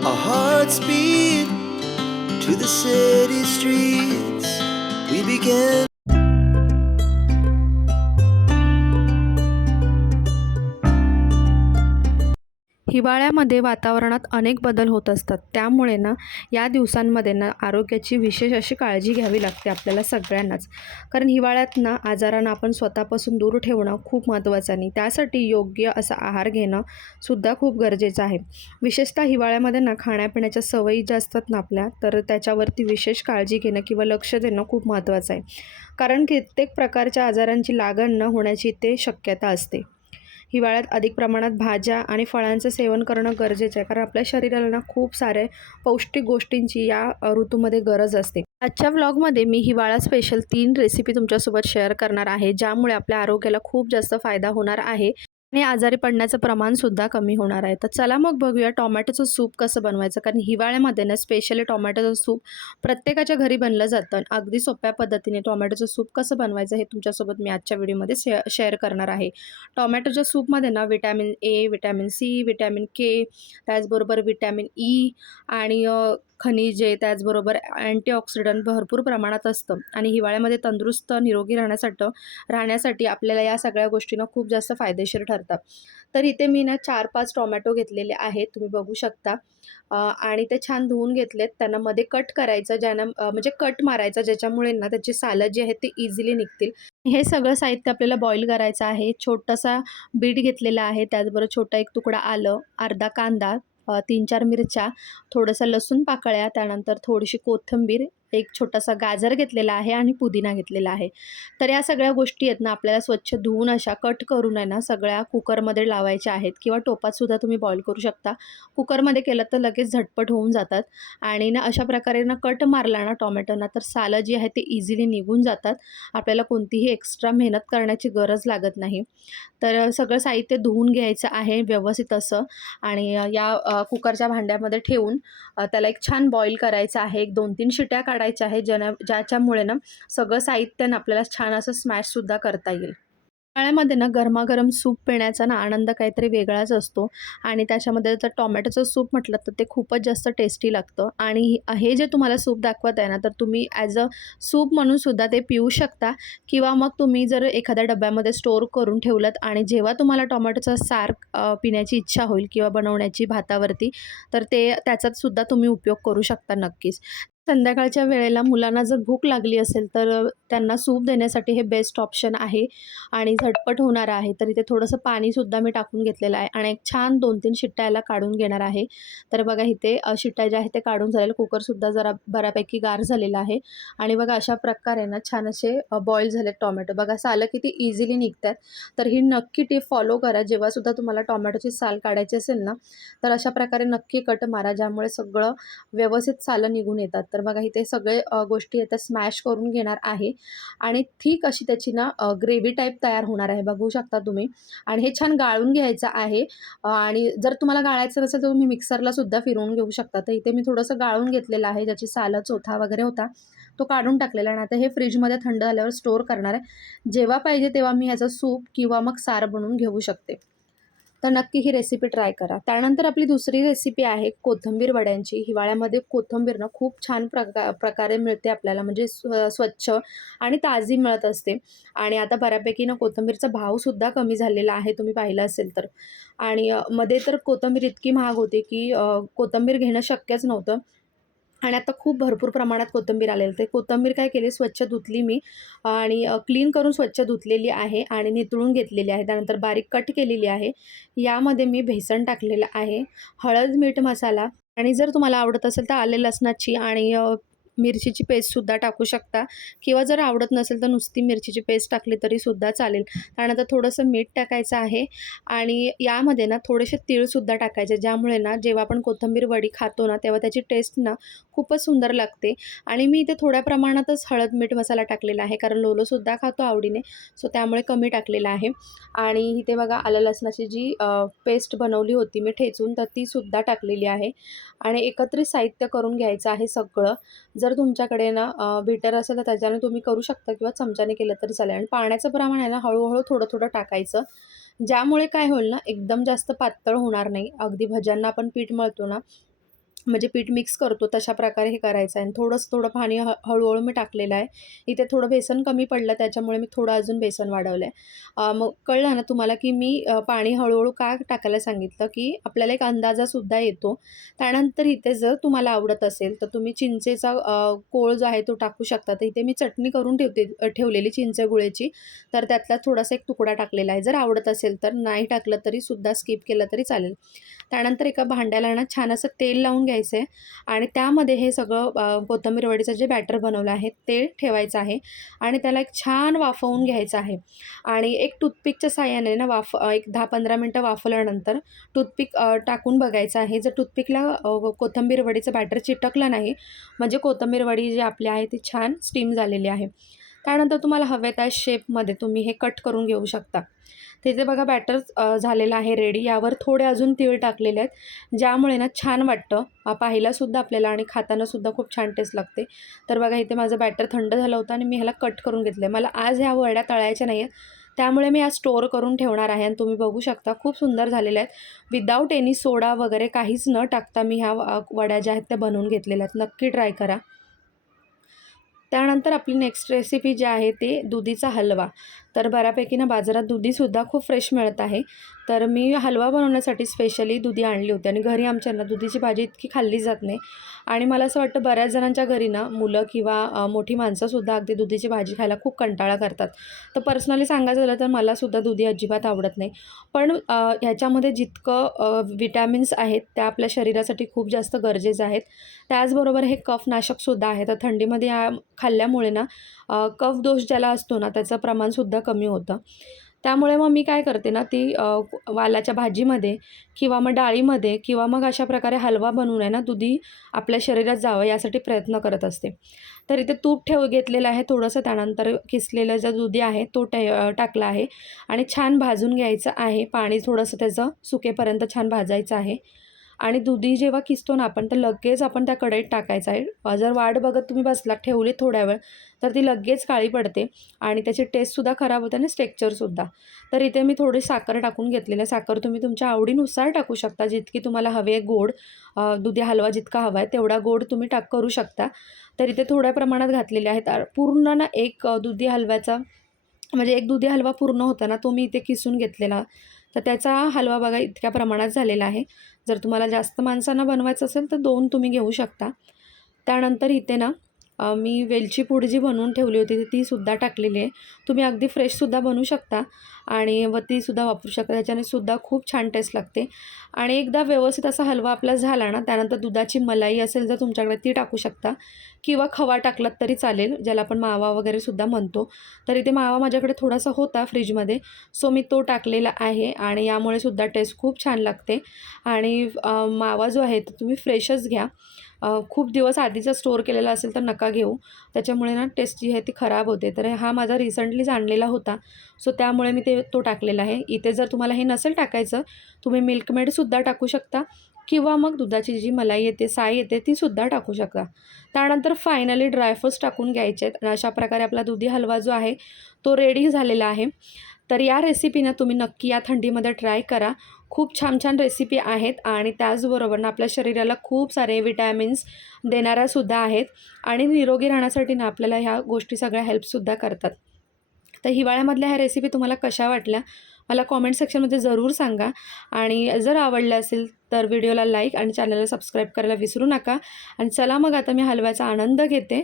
Our hearts beat to the city streets. We began. हिवाळ्यामध्ये वातावरणात अनेक बदल होत असतात. त्यामुळे ना या दिवसांमध्ये ना आरोग्याची विशेष अशी काळजी घ्यावी लागते आपल्याला सगळ्यांनाच. कारण हिवाळ्यात ना आजारांना आपण स्वतःपासून दूर ठेवणं खूप महत्त्वाचं आणि त्यासाठी योग्य असा आहार घेणं सुद्धा खूप गरजेचं आहे. विशेषतः हिवाळ्यामध्ये ना खाण्यापिण्याच्या सवयी ज्या असतात ना आपल्या, तर त्याच्यावरती विशेष काळजी घेणं किंवा लक्ष देणं खूप महत्त्वाचं आहे. कारण कित्येक प्रकारच्या आजारांची लागण न होण्याची ते शक्यता असते. हिवाळ्यात अधिक प्रमाणात भाज्या आणि फळांचं सेवन करणं गरजेचं आहे, कारण आपल्या शरीराला ना खूप सारे पौष्टिक गोष्टींची या ऋतूमध्ये गरज असते. आजच्या व्लॉगमध्ये मी हिवाळा स्पेशल 3 रेसिपी तुमच्यासोबत शेअर करणार आहे, ज्यामुळे आपल्या आरोग्याला खूप जास्त फायदा होणार आहे आणि आजारी पडण्याचं प्रमाणसुद्धा कमी होणार आहे. तर चला मग बघूया टोमॅटोचं सूप कसं बनवायचं. कारण हिवाळ्यामध्ये ना स्पेशली टोमॅटोचं सूप प्रत्येकाच्या घरी बनलं जातं. अगदी सोप्या पद्धतीने टोमॅटोचं सूप कसं बनवायचं हे तुमच्यासोबत मी आजच्या व्हिडिओमध्ये शेअर करणार आहे. टोमॅटोच्या सूपमध्ये ना vitamin A, vitamin C, vitamin K, त्याचबरोबर व्हिटॅमिन ई आणि खनिजे, त्याचबरोबर अँटीऑक्सिडंट भरपूर प्रमाणात असतं आणि हिवाळ्यामध्ये तंदुरुस्त निरोगी राहण्यासाठी आपल्याला या सगळ्या गोष्टींना खूप जास्त फायदेशीर ठरतात. तर इथे मी ना 4-5 टोमॅटो घेतलेले आहेत, तुम्ही बघू शकता. आणि ते छान धुवून घेतलेत. त्यांना मध्ये कट करायचं, म्हणजे कट मारायचा, ज्याच्यामुळे ना त्याची सालं जी आहेत ती इझिली निघतील. हे सगळं साहित्य आपल्याला बॉईल करायचं आहे. छोटासा बीट घेतलेला आहे, त्याचबरोबर छोटा एक तुकडा आलं, अर्धा कांदा, 3-4 मिरच्या, थोडंसं लसूण पाकळ्या, त्यानंतर थोडीशी कोथिंबीर, एक छोटासा गाजर घेतलेला आहे आणि पुदिना घेतलेला आहे. तर या सगळ्या गोष्टी आहेत ना आपल्याला स्वच्छ धुवून अशा कट करून आहे ना सगळ्या कुकरमध्ये लावायच्या आहेत किंवा टोपातसुद्धा तुम्ही बॉईल करू शकता. कुकरमध्ये केलं तर लगेच झटपट होऊन जातात आणि ना अशा प्रकारे ना कट मारला ना टोमॅटोना तर सालं जी आहे ते इझिली निघून जातात. आपल्याला कोणतीही एक्स्ट्रा मेहनत करण्याची गरज लागत नाही. तर सगळं साहित्य धुवून घ्यायचं आहे व्यवस्थित असं आणि या कुकरच्या भांड्यामध्ये ठेवून त्याला एक छान बॉईल करायचं आहे. एक 2-3 शिट्या काढायच्या आहेत, ज्याच्यामुळे ना सगळं साहित्य ना आपल्याला छान असं स्मॅशसुद्धा करता येईल. उन्हाळ्यामध्ये ना गरमागरम सूप पिण्याचा ना आनंद काहीतरी वेगळाच असतो आणि त्याच्यामध्ये जर टोमॅटोचं सूप म्हटलं तर ते खूपच जास्त टेस्टी लागतं आणि हे जे तुम्हाला सूप दाखवत आहे ना, तर तुम्ही ॲज अ सूप म्हणून सुद्धा ते पिऊ शकता किंवा मग तुम्ही जर एखाद्या डब्यामध्ये स्टोअर करून ठेवलत आणि जेव्हा तुम्हाला टोमॅटोचा सार पिण्याची इच्छा होईल किंवा बनवण्याची भातावरती, तर त्याचाच सुद्धा तुम्ही उपयोग करू शकता नक्कीच. संध्याकाळच्या वेळेला मुलांना जर भूक लागली असेल तर त्यांना सूप देण्यासाठी हे बेस्ट ऑप्शन आहे आणि झटपट होणारं आहे. तर इथे थोडंसं पाणीसुद्धा मी टाकून घेतलेलं आहे आणि एक छान 2-3 शिट्ट्या याला काढून घेणार आहे. तर बघा इथे शिट्ट्या ज्या आहेत ते काढून झालेलं, कुकरसुद्धा जरा बऱ्यापैकी गार झालेला आहे आणि बघा अशा प्रकारे ना छान असे बॉईल झालेत टोमॅटो. बघा सालं किती इझिली निघतात. तर ही नक्की टिप फॉलो करा. जेव्हासुद्धा तुम्हाला टोमॅटोची साल काढायची असेल ना, तर अशा प्रकारे नक्की कट मारा, ज्यामुळे सगळं व्यवस्थित सालं निघून येतात. तर बघा इथे सगळे गोष्टी आहेत त्या स्मॅश करून घेणार आहे आणि थिक अशी त्याची ना ग्रेव्ही टाईप तयार होणार आहे, बघू शकता तुम्ही. आणि हे छान गाळून घ्यायचं आहे आणि जर तुम्हाला गाळायचं नसेल तर तुम्ही मिक्सरला सुद्धा फिरवून घेऊ शकता. तर इथे मी थोडंसं गाळून घेतलेलं आहे, ज्याची सालं, चोथा वगैरे होता तो काढून टाकलेला आहे. आता हे फ्रीजमध्ये थंड झाल्यावर स्टोअर करणार आहे. जेव्हा पाहिजे तेव्हा मी ह्याचं सूप किंवा मग सार बनवून घेऊ शकते. तर नक्की ही रेसिपी ट्राय करा. त्यानंतर आपली दुसरी रेसिपी आहे कोथिंबीर वड्यांची. हिवाळ्यामध्ये कोथिंबीर ना खूप छान प्रकारे मिळते आपल्याला, म्हणजे स्वच्छ आणि ताजी मिळत असते आणि आता बऱ्यापैकी ना कोथिंबीरचा भावसुद्धा कमी झालेला आहे, तुम्ही पाहिलं असेल तर. आणि मध्ये तर कोथिंबीर इतकी महाग होती की कोथिंबीर घेणं शक्यच नव्हतं आणि आता खूप भरपूर प्रमाणात कोथिंबीर आलेली. ते कोथिंबीर काय केली, स्वच्छ धुतली मी आणि क्लीन करून स्वच्छ धुतलेली आहे आणि नितळून घेतलेली आहे. त्यानंतर बारीक कट केलेली आहे. यामध्ये मी बेसन टाकलेलं आहे, हळद, मीठ, मसाला आणि जर तुम्हाला आवडत असेल तर आले लसणाची आणि मिरचीची पेस्टसुद्धा टाकू शकता किंवा जर आवडत नसेल तर नुसती मिरचीची पेस्ट टाकली तरीसुद्धा चालेल. त्यानंतर थोडंसं मीठ टाकायचं आहे आणि यामध्ये ना थोडेसे तीळसुद्धा टाकायचे, ज्यामुळे ना जेव्हा आपण कोथिंबीर वडी खातो ना तेव्हा त्याची टेस्ट ना खूपच सुंदर लागते. आणि मी इथे थोड्या प्रमाणातच हळद, मीठ, मसाला टाकलेला आहे, कारण लोलोसुद्धा खातो आवडीने, सो त्यामुळे कमी टाकलेला आहे. आणि इथे बघा आलं लसणाची जी पेस्ट बनवली होती मी ठेचून, तर तीसुद्धा टाकलेली आहे आणि एकत्रित साहित्य करून घ्यायचं आहे सगळं. जर तुमच्याकडे ना बीटर असेल तर त्याच्याने तुम्ही करू शकता किंवा चमच्याने केलं तरी चालेल आणि पाण्याचं प्रमाण आहे ना हळूहळू थोडं-थोडं टाकायचं. ज्यामुळे काय होईल ना, एकदम जास्त पातळ होणार नाही. अगदी भज्यांना आपण पीठ मळतो ना, म्हणजे पीठ मिक्स करतो तशा प्रकारे हे करायचं आहे. आणि थोडं पाणी हळूहळू मी टाकलेलं आहे. इथे थोडं बेसन कमी पडलं त्याच्यामुळे मी थोडं अजून बेसन वाढवलं आहे. मग कळलं ना तुम्हाला की मी पाणी हळूहळू का टाकायला सांगितलं, की आपल्याला एक अंदाजासुद्धा येतो. त्यानंतर इथे जर तुम्हाला आवडत असेल तर तुम्ही चिंचेचा कोळ जो आहे तो टाकू शकता. तर इथे मी चटणी करून ठेवलेली चिंचे गुळाची, तर त्यातला थोडासा एक तुकडा टाकलेला आहे. जर आवडत असेल तर, नाही टाकलं तरीसुद्धा स्किप केलं तरी चालेल. त्यानंतर एका भांड्याला ना छान असं तेल लावून घ्यायचं आहे आणि त्यामध्ये हे सगळं कोथिंबीर वडीचं जे बॅटर बनवलं आहे ते ठेवायचं आहे आणि त्याला एक छान वाफवून घ्यायचं आहे. आणि एक टूथपिकच्या साहाय्याने ना एक 10-15 मिनटं वाफवल्यानंतर टूथपिक टाकून बघायचं आहे. जर टूथपिकला कोथिंबीर वडीचं बॅटर चिटकलं नाही, म्हणजे कोथिंबीर वडी जी आपली आहे ती छान स्टीम झालेली आहे. त्यानंतर तुम्हाला हव्या त्या शेपमध्ये तुम्ही हे कट करून घेऊ शकता. तिथे बघा बॅटर झालेलं आहे रेडी. यावर थोडे अजून तीळ टाकलेले आहेत, ज्यामुळे ना छान वाटतं पाहायलासुद्धा आपल्याला आणि खातानासुद्धा खूप छान टेस्ट लागते. तर बघा इथे माझं बॅटर थंड झालं होतं आणि मी ह्याला कट करून घेतलं आहे. मला आज ह्या वड्या तळायच्या नाही आहेत, त्यामुळे मी आज स्टोअर करून ठेवणार आहे. आणि तुम्ही बघू शकता खूप सुंदर झालेल्या आहेत. विदाऊट एनी सोडा वगैरे काहीच न टाकता मी ह्या वड्या ज्या आहेत त्या बनवून घेतलेल्या आहेत. नक्की ट्राय करा. त्यानंतर आपली नेक्स्ट रेसिपी जी आहे ते दुधीचा हलवा. तर बऱ्यापैकी ना बाजारात दुधीसुद्धा खूप फ्रेश मिळत आहे. तर मी हलवा बनवण्यासाठी स्पेशली दुधी आणली होती आणि घरी आमच्या ना दुधीची भाजी इतकी खाल्ली जात नाही आणि मला असं वाटतं बऱ्याच जणांच्या घरी ना मुलं किंवा मोठी माणसंसुद्धा अगदी दुधीची भाजी खायला खूप कंटाळा करतात. तर पर्सनली सांगायचं झालं तर मलासुद्धा दुधी अजिबात आवडत नाही. पण ह्याच्यामध्ये जितकं विटॅमिन्स आहेत त्या आपल्या शरीरासाठी खूप जास्त गरजेचं आहेत. त्याचबरोबर हे कफनाशकसुद्धा आहे. तर थंडीमध्ये खाल्ल्यामुळे ना कफ दोष ज्याला असतो ना त्याचं प्रमाणसुद्धा कमी होतं. त्यामुळे मग मी काय करते ना ती वालाच्या भाजीमध्ये किंवा मग डाळीमध्ये किंवा मग अशा प्रकारे हलवा बनवून आहे ना दुधी आपल्या शरीरात जावं यासाठी प्रयत्न करत असते. तर इथे तूप घेतलेलं आहे थोडंसं. त्यानंतर किसलेलं जे दुधी आहे तो टाकला आहे आणि छान भाजून घ्यायचं आहे. पाणी थोडंसं त्याचं सुकेपर्यंत छान भाजायचं आहे. आणि दुधी जेव्हा किसतो ना आपण तर लगेच आपण त्या कढईत टाकायचं आहे. जर वाट बघत तुम्ही बसलात ठेवली थोड्या वेळ तर ती लगेच काळी पडते आणि त्याची टेस्टसुद्धा खराब होते आणि टेक्स्चरसुद्धा. तर इथे मी थोडी साखर टाकून घेतलेली आहे. साखर तुम्ही तुमच्या आवडीनुसार टाकू शकता, जितकी तुम्हाला हवी आहे गोड. दुधी हलवा जितका हवा आहे तेवढा गोड तुम्ही करू शकता. तर इथे थोड्या प्रमाणात घातलेले आहेत. पूर्ण ना एक दुधी हलव्याचा म्हणजे एक दुधी हलवा पूर्ण होता ना तो मी इथे किसून घेतलेला. तर त्याचा हलवा बघा इतक्या प्रमाणात झालेला आहे. जर तुम्हाला जास्त माणसांना बनवायचं असेल तर 2 तुम्ही घेऊ शकता. त्यानंतर इथे ना मी वेलची पूड जी बनवून ठेवली होती तीसुद्धा टाकलेली आहे. तुम्ही अगदी फ्रेशसुद्धा बनवू शकता आणि तीसुद्धा वापरू शकता. त्याच्याने सुद्धा खूप छान टेस्ट लागते. आणि एकदा व्यवस्थित असा हलवा आपला झाला ना त्यानंतर दुधाची मलाई असेल जर तुमच्याकडे ती टाकू शकता किंवा खवा टाकलात तरी चालेल, ज्याला आपण मावा वगैरेसुद्धा म्हणतो. तर इथे मावा माझ्याकडे थोडासा होता फ्रीजमध्ये, सो मी तो टाकलेला आहे आणि यामुळे सुद्धा टेस्ट खूप छान लागते. आणि मावा जो आहे तो तुम्ही फ्रेशच घ्या. खूप दिवस आधीचा स्टोअर केलेला असेल तर नका घेऊ, त्याच्यामुळे ना टेस्ट जी आहे ती खराब होते. तर हा माझा रिसेंटलीच आणलेला होता, सो त्यामुळे मी तो टाकलेला आहे. इथे जर तुम्हाला हे नसेल टाकायचं तुम्ही मिल्कमेडसुद्धा टाकू शकता किंवा मग दुधाची जी मलाई येते साय येते तीसुद्धा टाकू शकता. त्यानंतर फायनली ड्रायफ्रूट्स टाकून घ्यायचे आहेत आणि अशा प्रकारे आपला दुधी हलवा जो आहे तो रेडी झालेला आहे. तर या रेसिपीनं तुम्ही नक्की या थंडीमध्ये ट्राय करा. खूप छान छान रेसिपी आहेत आणि त्याचबरोबर ना आपल्या शरीराला खूप सारे विटॅमिन्स देणाऱ्यासुद्धा आहेत आणि निरोगी राहण्यासाठी ना आपल्याला ह्या गोष्टी सगळ्या हेल्पसुद्धा करतात. तर हिवाळ्यामधल्या ह्या रेसिपी तुम्हाला कशा वाटल्या मला कॉमेंट सेक्शनमध्ये जरूर सांगा. आणि जर आवडलं असेल तर व्हिडिओला लाईक आणि चॅनलला सबस्क्राईब करायला विसरू नका. आणि चला मग आता मी हलव्याचा आनंद घेते.